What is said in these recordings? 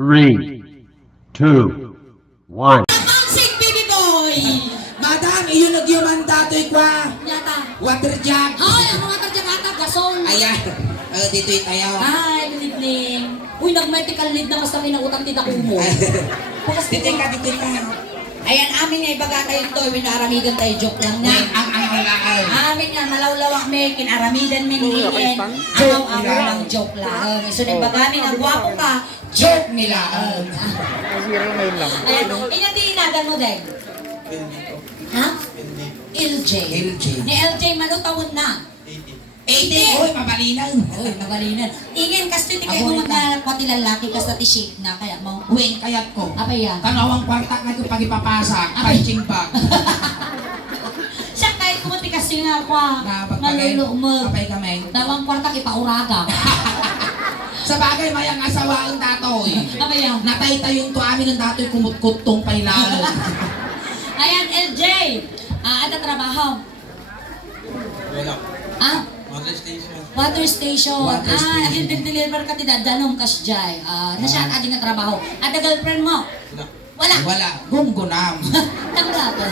3, 2, 1. Mangsik, baby boy! Madam, iyon nagyuman dato'y kwa. Yata. Water jug. Ay, ang mga tarjagata, gasol. Ayan. Dito'y tayo. Hi, good evening. Uy, nag-medical leave na mas kami nautang tita Kumo. Bukas Dito'y ka. Ayan, amin nga ibaga tayo ito. Winaramigan tayo, joke lang na. Ang laal. Amin nga, malawlawak may kinaramidan may nilingin. Araw-araw lang joke lang. So, nagbaga ang gwapo ka, joke nila. Ayan, inatiinagan mo din. Ha? LJ. LJ. Ni LJ, manutawon na. 80. Uy, mabalinan. Uy, mabalinan. Ingin, kasi di kayo mo magnanak pati lalaki, kasi ti shape na, kaya mo. Uy, kayat ko. Apa yan? Tanawang kwarta nga ito pag ipapasak. Punching bag. Siya kahit kumati kasi nga ako, malulumag. Kapay kami. Dawang kwarta kipauraga. Sa bagay, mayang asawaang datoy. Apa yan? Natay tayong to amin ng datoy kumut-kutong pailalo. Ayan, LJ. Ada trabaho? Wala. Ah? Water station. Water station. Water station. Deliver ka tida danong kasjay. Nasaan adi nga trabaho? Ada girlfriend mo? Wala. Wala. Wala. Gunggunam. Tanggapon.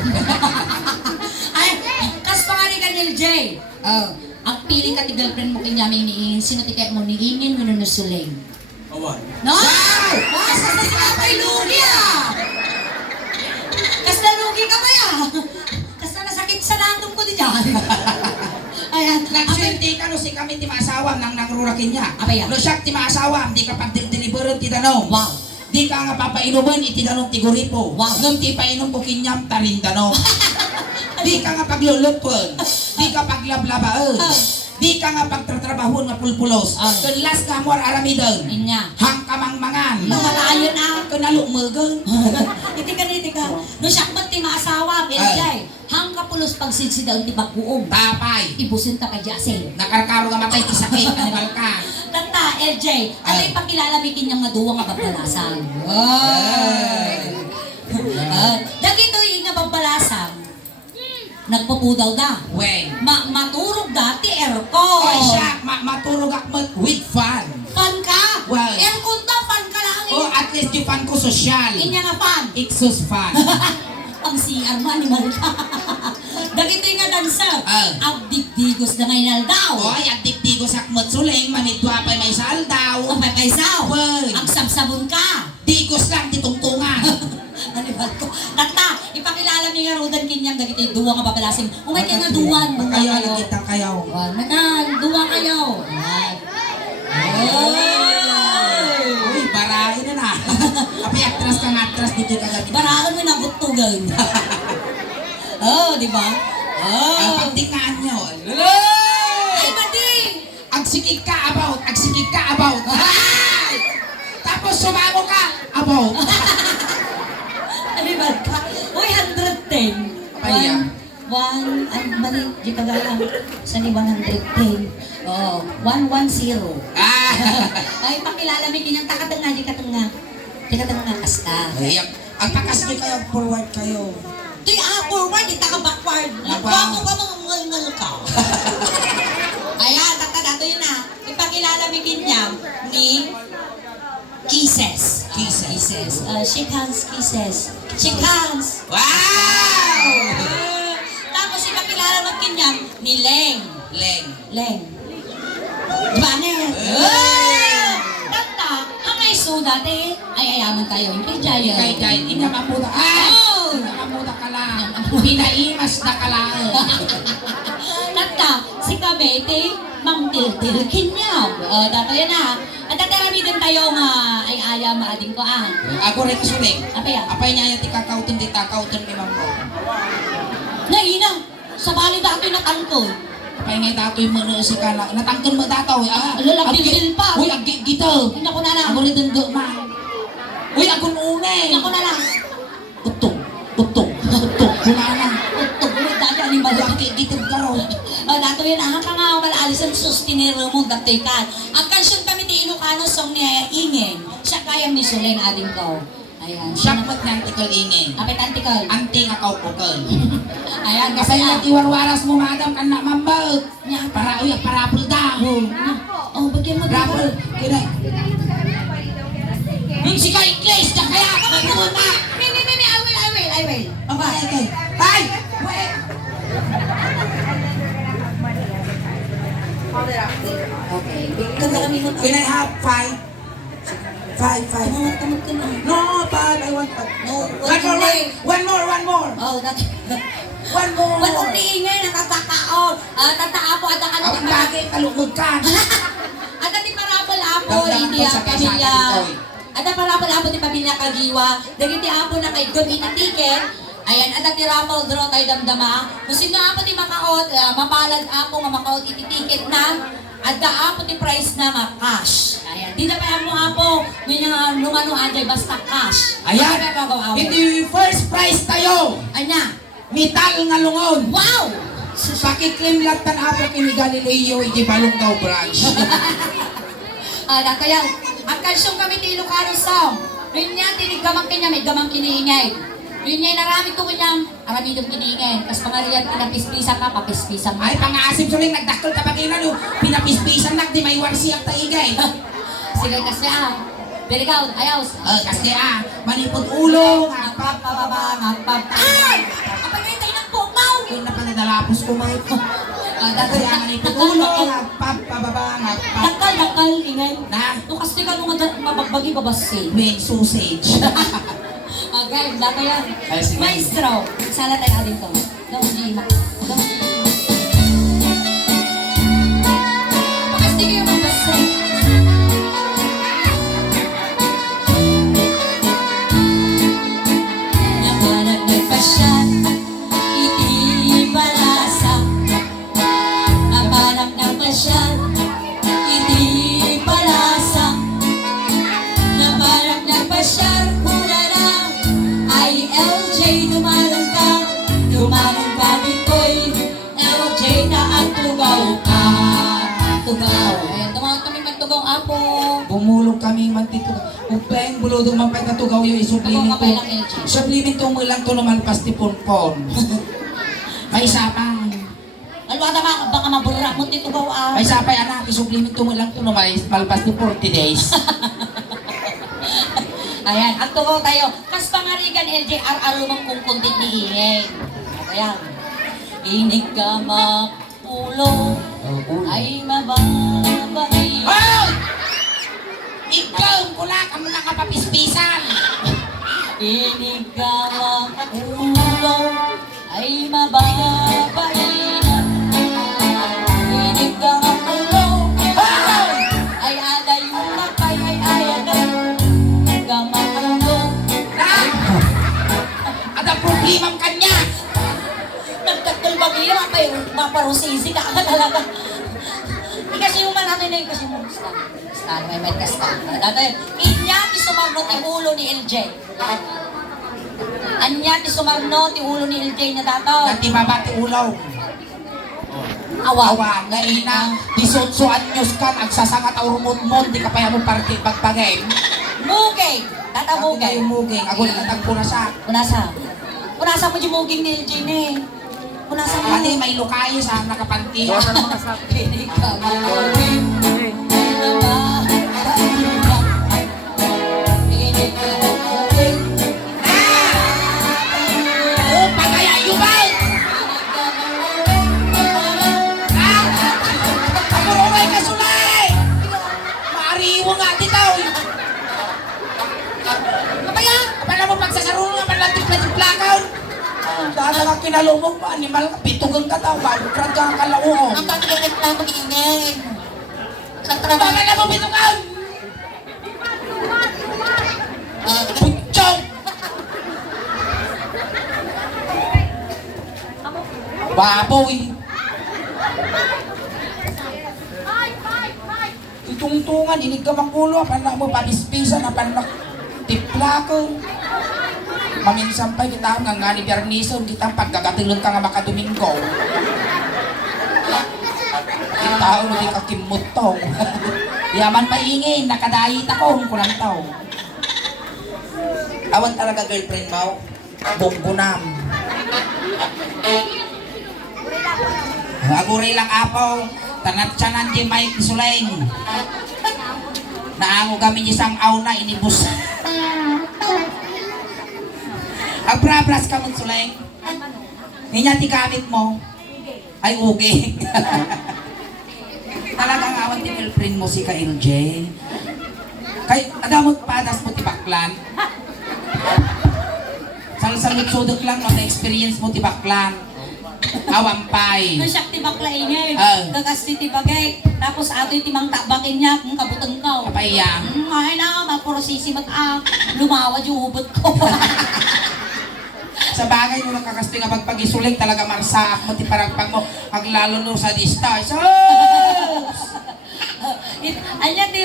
Ay, kas pangani ka ni LJ. Ang piling ka ti girlfriend mo kinyaming niingin. Sino ti kaya mo niingin mo nunusuling? Awan. No? Kas na si Kapay Lugi ah! Kas na lugi ka ba ya? Kas na nasakit sa landong ko di dyan. Ayan. Nagsulti ka no si kami ti maasawam nang nangrurakin niya. Apa yan? No siya ti maasawam, di ka pag-deliveran ti danong. Wow. Di ka nga papainuman iti danong ti guripo. Wow. Ngam ti painom ko kinyam tarin danong. Di ka nga paglulupon. Di ka paglablabaan. Di ka nga pagtatrabahon nga pulpulos. Kunlas ka mo aramidon. Inya. Hang kamangmangan. Malayo na. Kunalukmagan. Iti ka. No siya ba't ti maasawa, LJ? Hang kapulos pagsidsidaw ti bagbuong. Tapay. Ibusin ta ka jasin. Nakarkaro nga matay ti sakit. Kanibal ka. Tanta, LJ, ano yung pakilalabikin niyang maduwa nga babbalasan? Dagito yung nga babbalasan, nagpupudaw da. Weng. Maturog da ti aircon. Oy siya, maturog akmat with fun. Fan ka? Well. Aircon da, fan ka lang. Oh, at least yung fan ko social. Inya nga fan. Iksus fan. Ang CR mo, animal ka. Dagito yung nga dancer. Ang digdigos na may naldaw. Oy, at diktigo sakmat suling, manitwa pa may saldaw. Ang paypaysaw. Well. Ang sabsabon ka. Digos lang, titungtungan. Animal ko. Tata, ipakilala mi nga rodan kinyang dagito yung duwa nga babalasin. Umay kaya nga duwan. Kayo, nakita kayo. Manan, duwa kayo. Uy, barahin na na. Kapay atras ka nga, atras dito kagabi. Baraan mo na butugan. Oh, di ba? Ang pagtingaan nyo. Ay, bading! Agsikig ka about, agsikig ka about. Ay! Tapos sumamo ka about. Animal ka. Uy, 110. Apa yan? Ay, mali, di ka galang. Saan ni 110? Oo, 110. Ay, pakilala mi kinyang takatanga, di katanga. Di katanga kasta. Ay, ang pakas nyo kayo, forward kayo. Di forward, di taka backward. Nagwamo ka mga ngal ka. Ayan, tata yun na. Ipakilala mi kinyang ni Kisses. Kisses. Shake hands, kisses. Shake hands. Wow! Tapos ipakilala mo kinyang ni Leng. Leng. Diba na yun? Tata, ang ay suda te. Ay ayaman tayo. Hindi jaya. Kay, inakamuda. Ay! Oh! Inakamuda ka lang. Hinaimas na ka lang. Tata, si Kamete, mangtil-til kinyam. Dato yan ha. At tatarami din tayo nga ay aya maading ko ah. Ako rin suling. Apa yan? Apay niya yung tikakautin di takautin ni mambo. Naina, sa bali dato yung natangkol. Apay nga dato yung mga si kala. Natangkon mo dato. Lalagdil pa. Uy, agi gito. Hindi ko na lang. Ako rin dundo ma. Uy, ako nunay. Hindi ko na lang. Utong. Kumana. Utog mo, dati animal. Agi gitog ka raw. Dato yun, ang nga malaalis ang sustinero mo, dato kan. Ang kansyon kami ti Ilocano song niya ingin. Siya kaya misuleng ading ko. Ayan. Syakmat ng tikol ingin. Apit antikal. Anting akaw pukol. Ayan, Kasi kasi yung iwarwaras mo madam kan na mambag. Nya. Para uy, parapul daw. Oh, bagyan mo Rapul. Kira. Music ka English, diyan kaya ka magpunta. Me, I will. Okay. Ay! Wait! Okay. Ganda kami mo. Can I have 5? 5. Tamad ka na. No, 5. I want 5. No, One more. Oh, that. One more. Ba't ang liingay? Nakakakaon. Tataa po, ada ka na. Ang bagay, talumog ka. Ada ti parabol apo, Damdaman hindi ko sa ang kesa pamilya. dito, Ada parabol apo ti pamilya Kagiwa. Dagiti apo na kay good ina ticket. Ayan, ada ti raffle draw tayo damdama. Kung sino apo ti makaot, mapalad apo nga makaot iti ticket na. Ada apo ti price na nga cash. Ayan, di na pa mo apo. Yun yung lumano ajay basta cash. Ayan. Ano ba apo? Iti first prize tayo. Anya. Metal nga lungon. Wow! Pakiklim lang tan apo kini Galileo iti Balongaw branch. Kaya, ang kalsyong kami ti Ilocano song. Rin niya, tinig gamang kanya, may gamang kiniingay. Rin niya, narami ko kanyang, arami yung kiniingay. Kas pangariyan, pinapispisan ka, papispisan mo. Ay pangasip suling nagdakkel ta paginan no. Pinapispisan nak di may warsi ang taigay. Sige, kasi Birigaw, ayaw. Kasi manipod ulo. Magpapababa, magpapababa. Ang pagkita ng pumaw! Kung na panadalapos ko may kasi manipod ulo. Pababa. Dakal, ingay. Na Tukas di ka nung mabagbagi pa ba si? main sausage. Okay, dito yan. Ay, sige. Maestro, sana tayo din to. Don't be Pakasti kayo mabasa. Namanag na pa siya, iti balasa. Namanag na pa siya, iti balasa. Namanag na pa siya, LJ, dumalang ka dito'y LJ na ang tugaw ka. Tugaw. Ayan, tumawag kami magtugaw apo. Bumulog kami mantito. Upeng bulodong mampay na tugaw yung isublimin Tugaw to. ka pa lang, LJ. Sublimin to mo lang to lumalpas ti ponpon. May isa pa. Alwada baka maburak mo ti tugaw May isa pa anak. Isublimin to mo lang to lumalpas ti 40 days. Ayan, ang tugaw tayo. Kas pangarigan LJ, arumang kung kundit ni Ieng. Ayan. Inig ka mapulo, ay mababay. Hoy! Ikaw kula ka mo nakapapispisan. Inig ka mapulo, ay mababay. Inig ka mapulo, Hoy! ay aday yung makay, ay aday. Ada problema kanya. Nagtagal bagay maparosisi ka ka talaga. Kasi yung manatay na yun kasi mo. Stan, may kastan. Dati, inya ti sumarno ti ulo ni LJ. Anya ti sumarno ti ulo ni LJ na dato. Dati babati ulaw. Awa. Awa, nga ina, disotsoan nyos kan, agsasangat ang rumot-mot, di ka pa yung party pagpagay. Mugay. Tata Ako mugay. kayo muging, ako nagtagpo na sa. Punasa mo yung muging ni LJ ni. Punasa mo. Ate, may lukayo sa nakapanti. Pinig ka makuling. Pinig ka makuling. Oh, patay ayo ba? Ako rumay ka sulay! Maariwo nga ditaw. Kapaya, kapala mo pagsasarungan nga man lang tipla-tiplakaw. Dahil ka kinalumog pa, animal ka, pitugang ka tao, balukrad ka ang kalao. Ang pagkalit lang mag-ingay. Bakit na mo pitugang? Putsong! Baboy! Itungtungan, inig ka makulo, apan mo panispisan, apan na tiplakaw. Maminsan pa kita nga nga ni Bernison, kita pagkagatilon ka nga makadomingo. Kita mo di ka kimot to. Yaman maingay, nakadayit ako, kulang tao. Awan talaga girlfriend mo, bonggunam. Aguray lang apaw, tanatsanan di Mike Suleng. Naango kami isang aw na inibus. Abrabras ka mo suleng. Ninya ti gamit mo. Ay ugi. Talagang awan ti girlfriend mo si ka LJ. Kay adamot padas mo ti baklan. Salsal-sudok lang no, na-experience mo ti baklan. Awampay. Nung siya tibakla ingay, Ah. gagasti tibagay, tapos ato timang tabakin niya, kung kabutang ka. Kapaya. Ay na, maprosisi mat lumawad yung hubot ko. Sa bagay mo nakakastoy nga pagpag-isuling talaga marsaak mo ti paragpag mo aglalo no sa distance. Anya ti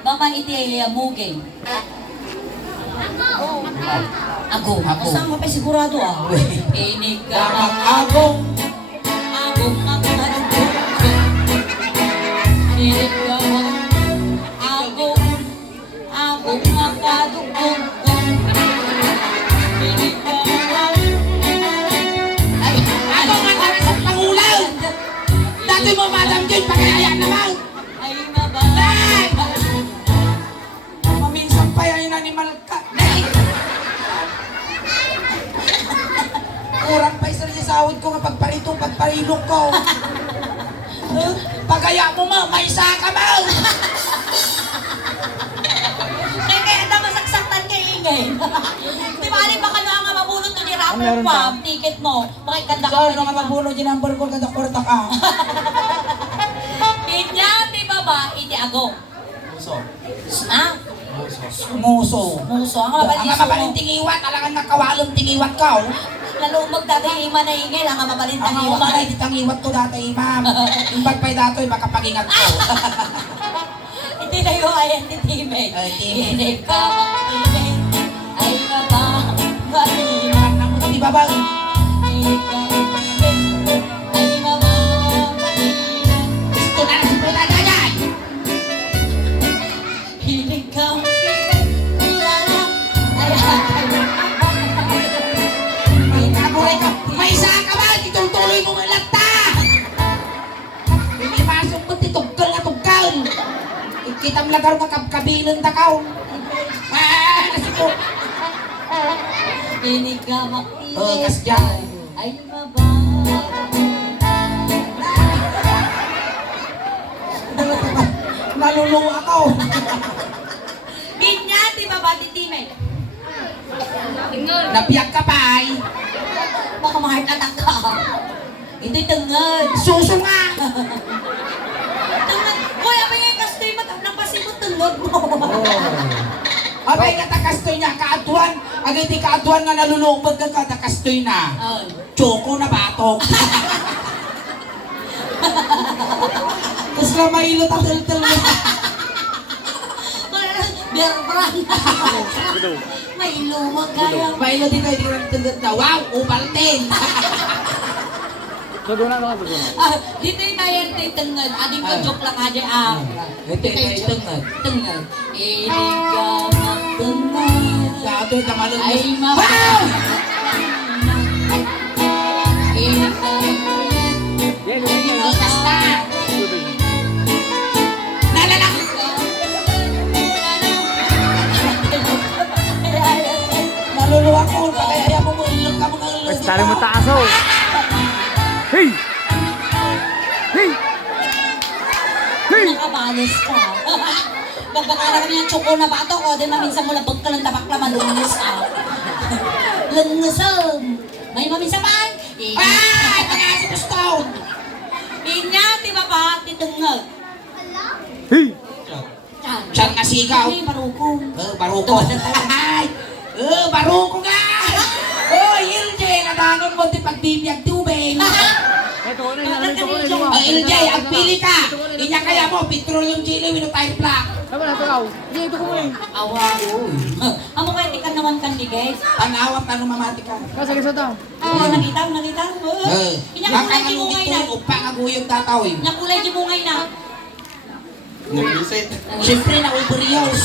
baka iti mugay. Ako. Ako. Saan mo pa sigurado ah? Inig ka Dapat ako. Agong ako nadugtog. Inig ka ako. Agong makadugtog. Inig ka Ay, ako nga tara sa pangulang! Dati mo Madam Jane, pagkaya naman! ay mabay. Maminsan pa yan animal ka. Nay! Kurang pa isa sa sahod ko nga pagparilok ko. Pagaya mo ma, may isa ka ma! Kaya na masaksaktan kay ingay. Di ba alin baka no nga mabulot to ni rapper pa, ticket mo. Pakikanda ka Sorry pa nga mabulog yung number ko, ganda kwarta ka. Inya, di ba ba? Iti ago. Puso. Ha? Puso. Muso. Muso. Ang Ang mabaliso mabaling mo. tingiwat, alagang nakawalong tingiwat ka. Lalo magdagay ima na ingay, ang mabalin Ang tangiwa. umanay di tangiwat ko dati, ma'am. Yung bagpay dato, baka pagingat ko. Hindi na yung ayan ni Time. Ay, Time. Inig ka magtingin, ay mababalinan. Anak mo, di ba ba? Inig ka magtingin, ay mababalinan. Gusto na si Pula Dayay. Hilig ka magtingin, kilala, ay May kaburay ka. May isa ka ba? Itutuloy mo ng lata. Hindi masok mo, titugkal na tugkal. Ikitam lagar makapkabilan takaw. Nasi ko. Hilig ka magtingin, Oh, kas dyan. ay mababalinan. Nalulung ako. Binyan, di ba ba, Time? Nabiyak ka pa ay. Baka ma-heart attack ka. Hindi tangad. Suso nga. Tangad. Hoy, abay nga kastoy mo. Napasin mo tangad mo. Abay nga takastoy niya. Kaatuan. Agay di kaatuan nga nalulung. Ba't ka takastoy na? Ay. Choco na batok. Tapos na mailot ang tel-tel mo. Berbrand. May lumag kaya. Mailot din kayo di ka nagtagad na. Wow, ubalting. Dito yung bayan tayo tangad. Ading ko joke lang aja Ito yung tangad. Tangad. Ilig ka magtangad. Sa ato yung tamalong Ay Wow! mababalinan. Ilig ka magtangad. Itas na! Nalala! Naluluwa ko. Kaya mo mo ilong ka mga ilong. Mas tali mo taas oh. Hey! Hey! Hey! Nakabalis ka. Magbakala kami ng tsoko na bato ko, di maminsan mo labag ka ng tabak na malungis ka. Lungusom. May maminsan pa. Ay! Mga si gusto! Inya, di ba ba? Titungag. Hey! Siyang asigaw. Ay, barukong. Baruko. Ay! Baruko nga! Oh, LJ, nadanon mo di pagbibiyag tubig. Oh, LJ, ang pili ka. Inya kaya mo, petroleum jelly with a tire black. Awa. Amo kaya tikan naman kan di guys. Tanawang tanong mamati ka. Nakita. Inya Ang kulay di mungay na. ito, upang aguyog tataw. Inya kulay di mungay na. Nag-visit. Siyempre na uberios.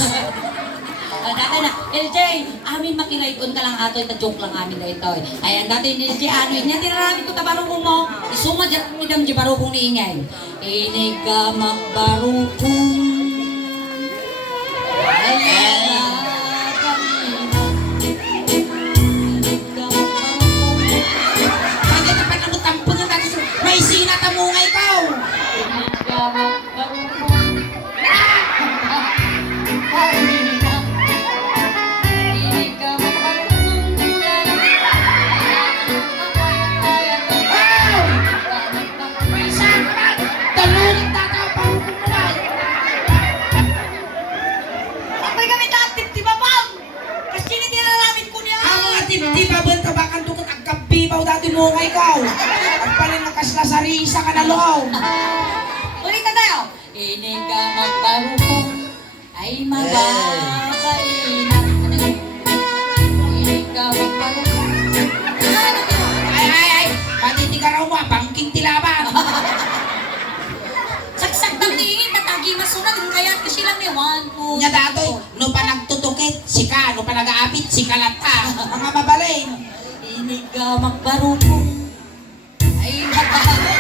Dati na, LJ, amin makiraikon ka lang ato, ita joke lang amin na ito. Ayan, dati ni LJ, ano yun, yan tinarami ko tabarukong mo. Isuma dyan, midam di barukong ni ingay. Inig ka magbarukong. Ayan, misa ka na loob. Ulit na tayo. Inig ka magbarukong ay mababainan. Inig ka magbarukong. Ay, patiti ka raw mo, bangking tilaban. Saksak ng tingin, natagi masunod. Kaya kasi lang ni 1, 2, Nya datoy, no pa nagtutukit, sika, no pa nag-aapit, sika lata. Mga mabalin. Inig ka magbarukong ay mababainan.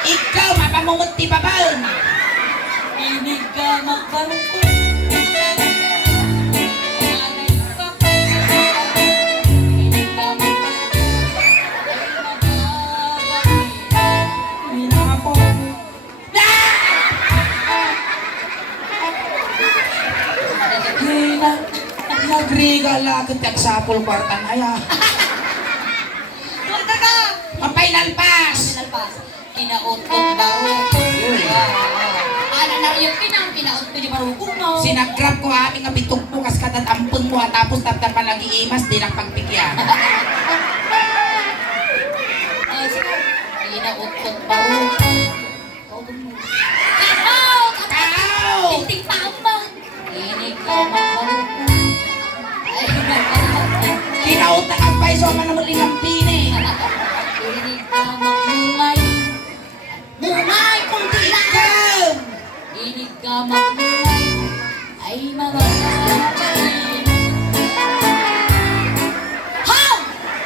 Ikaw, mapamumuti pa ba? Inig ka magbarukong. Inig ka Nagregala kita sa apple kwartan aya. Punta ka! Ang final pass. Sinalpas. Kinaot-ot barukong. Ana na rin yung kinaot ko yung barukong mo. Sinagrab ko aming nga bitog mo kas katatampon mo at tapos tapos pa nag-iimas din ang pagpikyan. Sige. Kinaot-ot barukong. Ikaw! Tao! Tinting paambang. Inig ka magbarukong. Ay, magbarukong. Kinaot na ang paiso man naman lingang pini. Inig ka magmumay. Mumay kung di lang. Ikaw! Inig ka magmumay. Ay mababainan. Haw!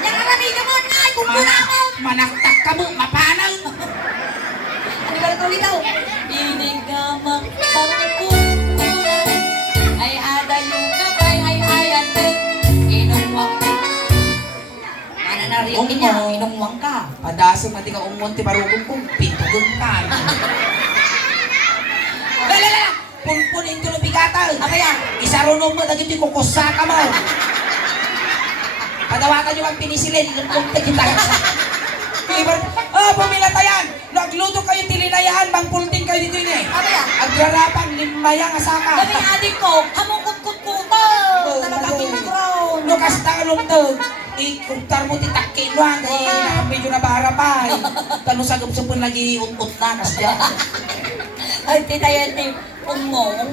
Nakaramihan mo na! Kung muna mo! Manaktak ka mo, mapanaw. Ano ka lang daw? Inig ka magbarukong. Ay adayo ka pa'y ay ayan ka. Inungwang ka. Mananariyan niya, inungwang ka. Padasa mati ka umunti barugong kong pintugong ka. Lala! Pulpunin ko ng bigatan. Apa yan? Isarunong mo, naging di kukusaka mo. Padawakan nyo ang pinisilin, ilungkong kita. Pumilatayan! Nagluto kayo tilinayaan, mangpulting kayo dito ini. Apa yan? Agrarapang limayang asaka. Kami adik ko, hamukut-kut-kuto. Talagang crown. No kasta lumtog. Ikuntar mo titakin lang. Medyo nabaharapay. Tanong sagap-sapon lagi unt-ut na kasya. Ay, tita yan, tita. Ungo na.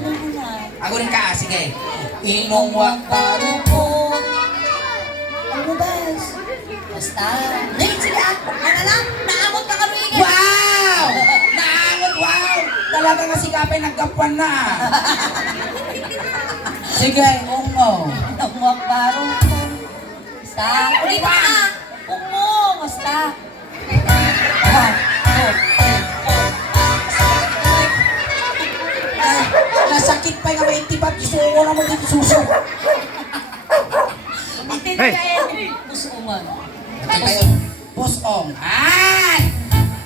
Ako rin ka, sige. Inungwang barukong. Ano ba? Basta. Dahil sige, ano lang, naamot ka kami. Wow! Naangot, wow! Talaga nga si Kapay nagkapuan na. Sige, ungo. Inungwang barukong. Basta. Ulit ka. Ungo, basta. Nasakit pa yung may tibab, isuungo na mo dito suso. Tita yan, pusuman. Pusong. Ay!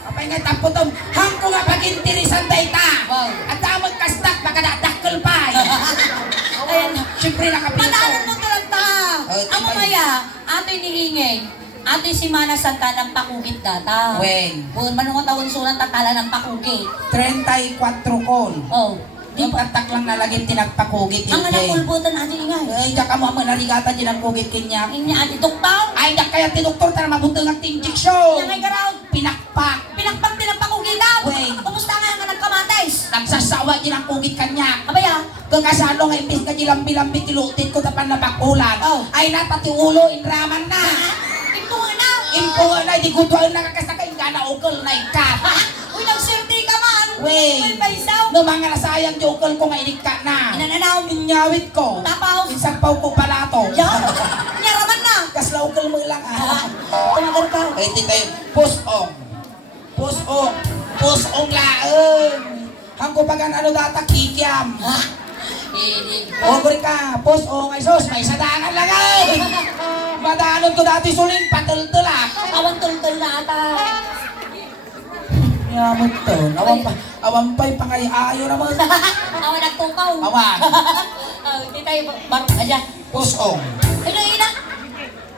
Kapay nga tapotong, hangko nga pag-intirisan data. Wow. At damag kastak, baka nadakkel pa. Ayan. Siyempre nakapito. Manalan mo talaga. Ang mamaya, ato iniingay. Ato si Mana Santa ng pakugit data. Wen. Kung manungot tawon sunan tatala ng pakugit. 34 kon. Oh. Di Yung ba? patak lang nalagin tinagpakugit. Ang anak kulbutan natin ingay. Ay, ka mo ang narigatan din ang kugit kanya. Ang niya ati tukpaw. Ay, kaya tinuktor ta na mabutang ang injection. Yang ay garaw. Pinakpak. Pinakpag din ang pakugit daw. Wen. Kumusta nga ang nagkamatis? Nagsasawa din ang kugit kanya. Abaya. Kung kasano nga imbis ka jilambi-lambi tilutin ko tapan na bakulan. Oh. Ay natati ulo, inraman na. Ito nga na. Impo na, di kutuan nakakasakay ka na ukol na ikat. Uy, nagsirti ka man. Wey. Uy, paisaw. No mga nasayang jokol ko nga inika na. Inananaw. Inyawit ko. Tapaw. Isang paw ko palato. Yan. Nyaraman na. Kasla ukol mo lang ah. Tumagal ka. Ay, tita yun. Pusong. Pusong. Pusong laeng. Hangko pagan ano data kikiam. Inig O, guri ka. Pusong. Ay sus, may sadangan lang ay. Madanon ko dati suling patultulak. Awan tultol na ata. Yamot to. Awampay pa kayo. Ayaw naman. Awan nagtukaw. Awan. Hindi tayo barong aja. Pusong. Ina, ina.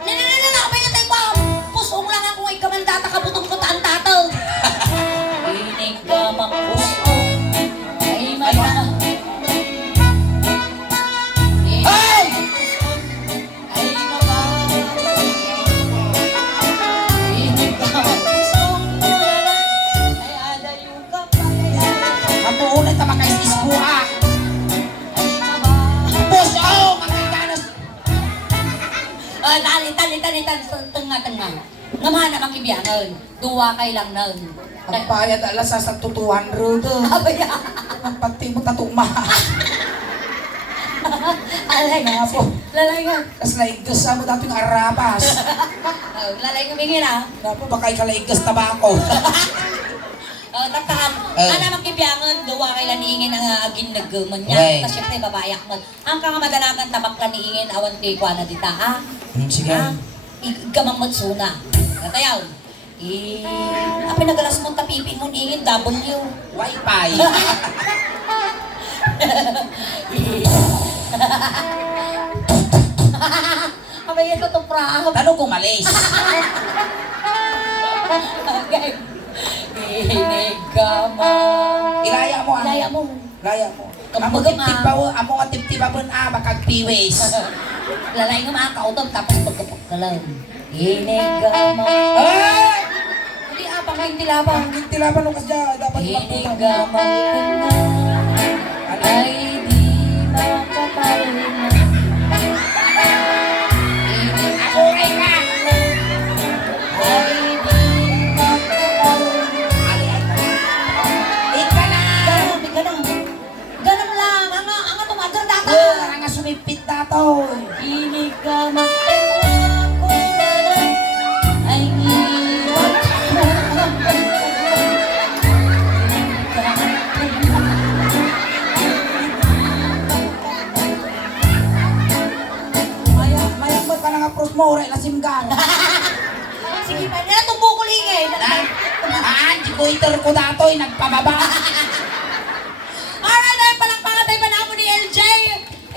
Nina, kapay na tayo pa. Pusong lang ako ay kamandata kabutong ko taan tataw. Inig ka magpusong. Ay, maya. Ay! Ay, mama. Inig ka magpusong. Ngamahan naman kibiyangan. Duwa kay lang nun. Ang bayad alas sa 200. Abaya. Ang pagti mo tatuma. Alay nga po. Lalay nga. Kas naigdas sa mo dating arapas. Lalay nga bingin ah. Napo baka ikalaigdas tabako. Tatahan. Ana makibiyangan. Duwa kay lang niingin ang agin naggaman niya. Wey. Tapos syempre babayak mo. Ang kamadanakan tabak lang niingin awan kay kwa na dita ha. Sige. Igamang matsuna. Katayaw. Apa nagalas mo tapipi mo niingin W. Wi-Fi. Apa yan ito prahab? Tanong kung malis. Okay. Inig ka mo. Ilaya mo. Ilaya mo. Ilaya mo. Amo Kapag tiptip pa amo nga tiptip pa pun bakag piwis. Lalay nga mga kautob tapos pagkapag ka lang. Inig ka mo. Ay! Hindi apang hindi labang. Ang gintilaban nung kasya dapat Inig magpunan. ka mo na. Ay di makapalingan. Inig Ako kay ka. ay di makapalingan. Ika na. Ganun. Ganun lang. Ang tumadar data. Oh, nga sumipit na to. Inig ka magtawa ko na ay ngiwan mo. Maya mo ka na nga pros mo, rin lasimgang. Sige pa, nila itong bukulingin. Di ko iter ko datoy, nagpababa. Alright, dahil palang pangatay pa namin ni LJ.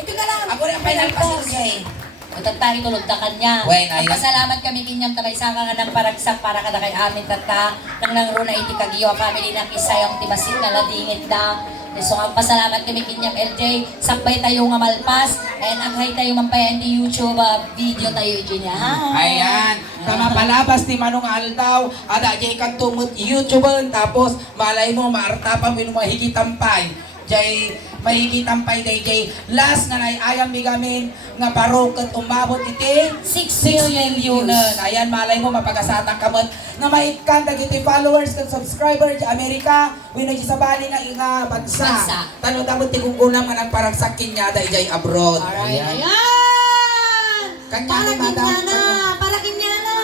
Ito na lang. Ako rin ang final pass eh. Matagtari tulog na kanya. Wen, ayun. Pasalamat kami kinyam tabay sa nga ng paragsak para kada kay amin tata. Nang nangro na iti kagiwa family na kisayang tibasin na ladingit da. So ang pasalamat kami kinyam LJ. Sakbay tayo nga malpas. And aghay tayo mampayan di YouTube video tayo niya. Ayan, tama palabas ni Manong Aldaw, ada jay kang tumut YouTuber, tapos malay mo maarta pa mo mahigitampay. Jay mahigitampay day jay last nga nay ayam bigamin nga baroket umabot iti 6 million views. Ayan, malay mo mapagasatan ka mo na may kan dagiti followers kan subscriber di Amerika, wino di sa bali nga bansa. Bansa. Tano damot ti gunggunam nga nagparagsak kinya day jay abroad. Alright, Ayan. ayan! Kanya Para ni Madam, kinyana! kanya. Para kinyana!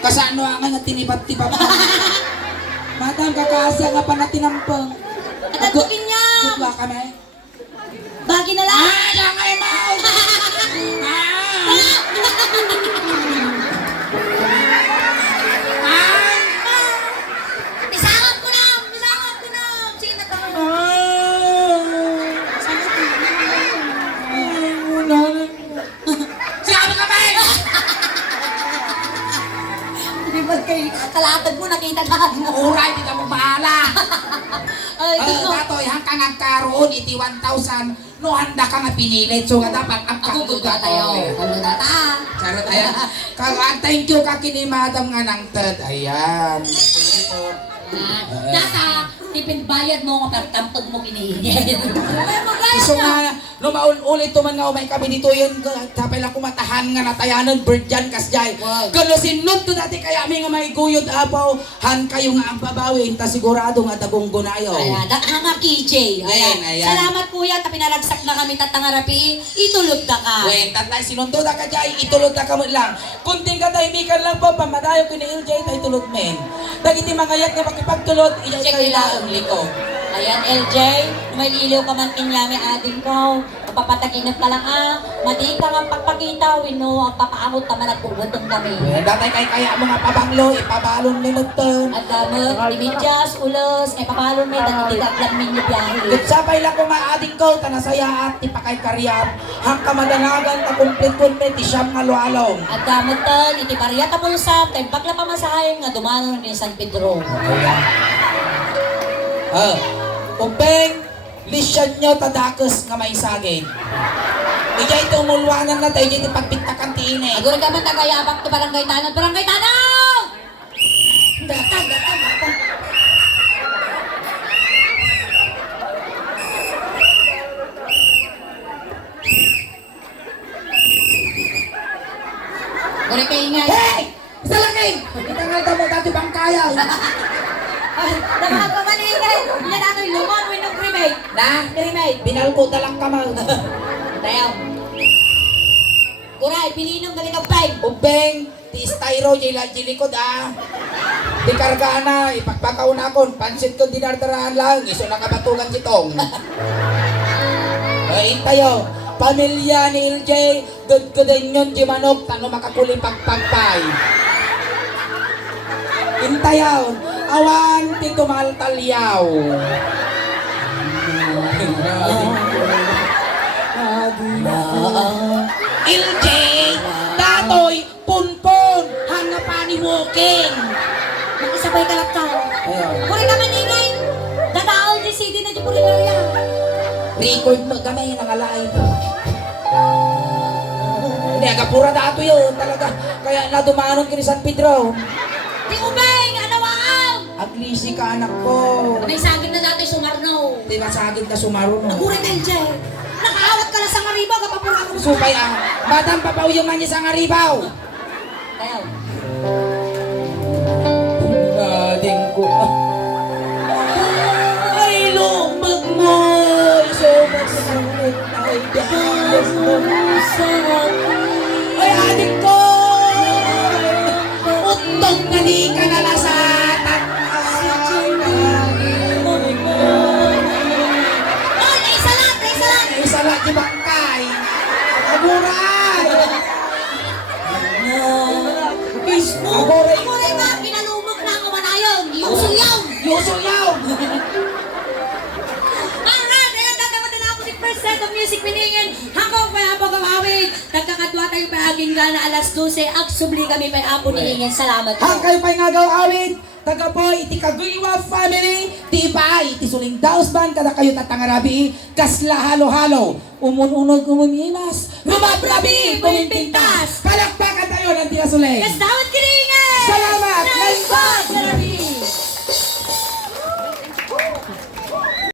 Kasano nga tinipat-tipat pa. Madam, kakasya nga pa na tinampang. At ang kinyam! Gugwa kami. Bagi na lang! Yan kayo mau! Bisangap ko na! Bisangap ko na! Sige na tayo! Sinabi kami! Hindi ba kayo kalatag mo nakita na? Uray, di ka mo bahala. Ay, ito mo! Datoy, hanggang nagkaroon, iti 1,000. No, handa ka nga pinilit. So, nga dapat ang Ako gugwa tayo! Ano na ta? Charot, ayan. Thank you ka kini madam nga nang third. Ayan. Data! Tipid bayad mo nga pertampag mo kinihingi. So nga, no maulit tuman nga umay kami dito yun, tapay lang kumatahan nga natayanan, bird dyan, kasjay. Wow. Kano sinod to dati kaya mi nga may guyod apaw, han kayo nga ang babawin, ta sigurado nga dagong gunayo. Ayan, nga KJ. Ayan, ayan. Salamat kuya, ta pinaragsak na kami tatangarapi. Itulog ka ka. Wen, tatay sinundo na ka jay, itulog na ka mo lang. Kunting katahimikan lang po, pamadayo ko ni LJ, tayo tulog men. Dagiti mga yat nga makipagtulog, iyay Check kayo nila lang liko. Ayan, LJ, may iliw ka man kinyami ading ko. Papataginap ka lang Madi ka nga pagpakita, wino, ang papaamot ka man at bubutong kami. Wen, datay kay kaya mga pabanglo, ipabalon ni Nagton. At gamot, imidyas, ulos, ay papalon may danitigaglag minyo biyahe. Kutsapay lang kung maaading ko, tanasaya at tipakay karyam. Hang kamadanagan, takumplit-kumplit, isyam nga lualong. At gamot tal, iti bariya ka mo sa bagla pa masahin nga dumano ni San Pedro. Upeng, lisyan nyo tadakos nga may saging. Ijay tumulwanan na tayo dito pagpintakan tiine. Aguro ka man tagayabak to barangay tanong, barangay tanong! Datang. Uri ka ingay. Hey! Isa lang kayo! Na? Kirimay. Binalko na lang kamang. Tayo. Kuray, pilinom na rin ang pay. Ubeng, ti styro, jilikod Di kargaan na, ipagpakaw na kon. Pansit ko dinardaraan lang, iso nakabatugan sitong. Ay, tayo. Pamilya ni LJ, dudkudan yun di manok, tano makakuli pagpagpay. Intayaw, awan ti tumaltalyaw. LJ, datoy, punpon, hanapan ni walking. Nakisabay ka lang ka. Ayun. Kuray naman ingay. Dadaol di CD na di puri na yan. Record mo kami ng alay. Hindi, agapura dato yun talaga. Kaya nadumanon kini San Pedro. Di ubay, anawaan. Aglisi ka anak ko. May sagit na dati sumarno. Di masagit na sumaro no. Kuray ka, LJ. Nakaawat ka lang sa mariba, kapapura ko. Supay Madam papaw yung manya sa ngaribaw. Tayo. Nading ko. Ay, lumag mo. Sumasunod ay dahil mo sa akin. Ay, adik ko. Utog na di ka nalasatan. Oh, naisalat, naisalat. Isa lang di bangkay. Aguray. Facebook. Aguray. Kuray ka, pinalumog na ako manayon. Yusul yaw. Yusol yaw. Alright, ayan, tatawa na ako si first set of music piningin. Hanggang pa habang awit. Nagkakadwa tayo pa aging gana alas 12. Agsubli kami pa apo nilingin. Salamat po. Hang kayo pa'y ngagaw awit. Taga po, iti kaguywa family. Ti ipay, iti suling dausban. Kada kayo tatangarabi. Kasla halo-halo. Umun-unog umumimas. Rumabrabi, pumimpinta.